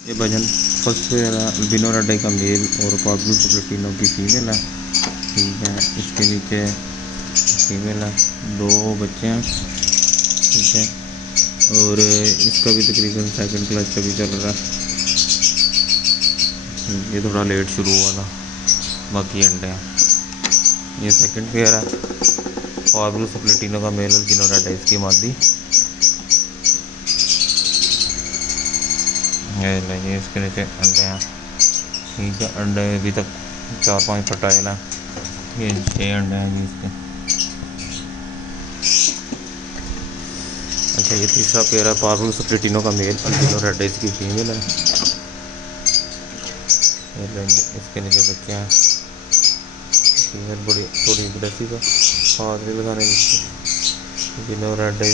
ये भजन फर्स्ट बिनो रडे का मेल और पाब्लो सुब्रटीनो की फीमेल है। ठीक है, इसके नीचे फीमेल है, 2 बच्चे हैं। ठीक है, और इसका भी तकरीबन सेकंड क्लास का भी चल रहा है। ये थोड़ा लेट शुरू हुआ था, बाकी अंडे हैं। ये सेकंड पेयर है, पाब्लो सुब्रटीनो का मेल और बिनो रडे इसकी मादी। ये नहीं, इसके नीचे अंडे हैं। ठीक है, अंडे अभी तक 4-5 फटाइल हैं। ये 6 अंडे हैं जी इसके। अच्छा, ये तीसरा पेयर है, पाब्लो सुब्रटीनो का मेल और बिनो रडे इसकी फीमेल है। इसके नीचे बच्चे हैं। फीमेल बड़ी थोड़ी अग्रेसिव है, हाथ भी लगाने की। बिनो रडे।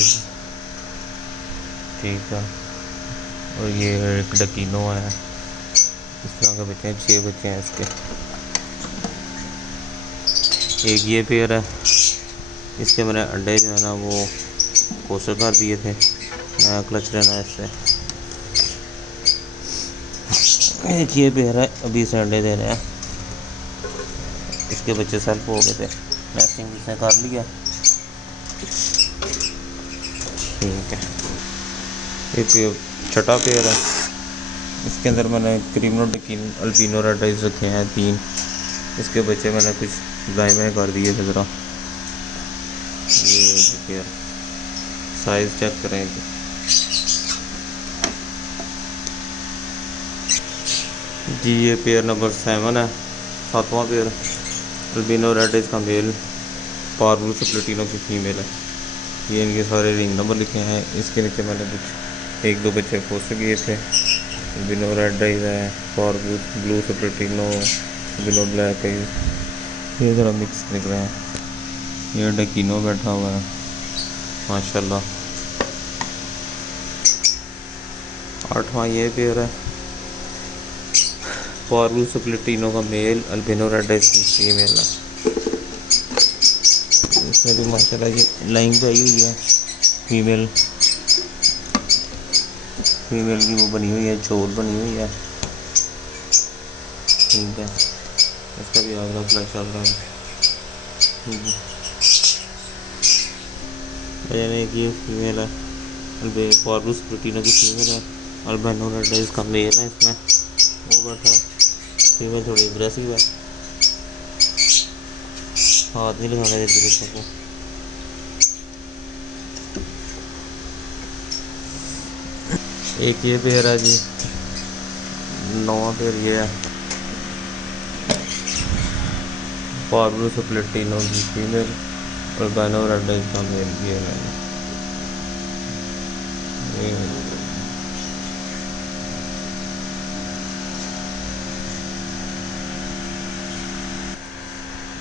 ठीक है, और ये एक डकीनो है। इस तरह के बच्चे हैं, 6 बच्चे हैं इसके। एक ये पेयर है, इसके मैंने अंडे जो है ना वो पोस्टर कर दिए थे, नया क्लच लेना है इससे। एक ये पेयर है, अभी इसे अंडे दे रहे हैं। इसके बच्चे सेल्फ हो गए थे, नेस्टिंग इसने कर लिया। ठीक है, एक छठा पेयर है, इसके अंदर मैंने क्रीमनो डकीन अल्बिनो रेडाइज रखे हैं 3। इसके बच्चे मैंने कुछ दाएँ बाएँ कर दिए थे ज़रा। ये पेयर साइज़ चेक करें। जी ये पेयर नंबर 7 है, 7वां पेयर। अल्बिनो रेडाइज का मेल, पाब्लो सुब्रटीनो की फीमेल है। ये इनके सारे रिंग नंबर लिखे हैं। इसके नीचे मैंने कुछ 1-2 बच्चे पोस्ट किए थे। बिनो रेडाइज है, पाब्लो ब्लू सुब्रटीनो, बिनो ब्लैक है। ये ज़रा मिक्स दिख रहे हैं। ये डकीनो बैठा हुआ है माशाल्लाह। 8वां ये पेयर है, पाब्लो सुब्रटीनो का मेल, अल्बिनो रेडाइज की फीमेल है। इसमें भी माशाल्लाह ये लाइन पे आई हुई है। फीमेल की वो बनी हुई है, चोल बनी हुई है। ठीक है, इसका भी आगरा फ्लैश चल रहा है। एक ये फीमेल है, पाब्लो सुब्रटीनो की फीमेल है, अल्बिनो रेडाइज का मेल है। इसमें वो बैठा है, फीमेल थोड़ी अग्रेसिव है, हाथ नहीं लगाने देती बच्चों को। एक ये पेयर है जी, 9वां पेयर ये है, पाब्लो सुब्रटीनो की फीमेल और अल्बिनो रेडाइज का मेल। ये मैंने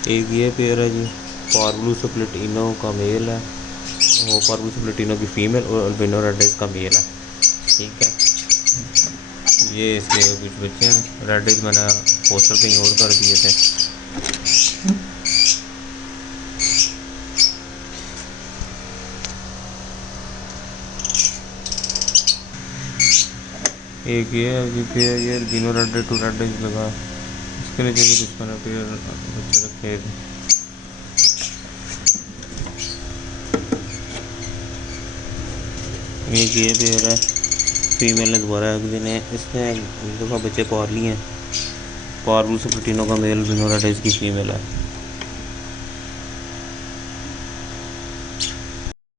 एक ये पेयर है जी, पाब्लो सुब्रटीनो का मेल है, वो पाब्लो सुब्रटीनो की फीमेल और अल्बिनो रेडाइज का मेल है। ठीक है, ये इसके कुछ बच्चे हैं। रेडाइज मैंने पोस्टर कहीं और कर दिए थे। एक ये है जी पेयर, ये अल्बिनो रेडाइज 2 रेडाइज लगा। इसके नीचे भी कुछ मैंने पेयर बच्चे रखे थे। एक ये पेयर है, फीमेल ने दोबारा एक दिन इसने एक दफ़ा बच्चे पाल लिए हैं। पाब्लो सुब्रटीनो का मेल, अल्बिनो रेडाइज की फीमेल है।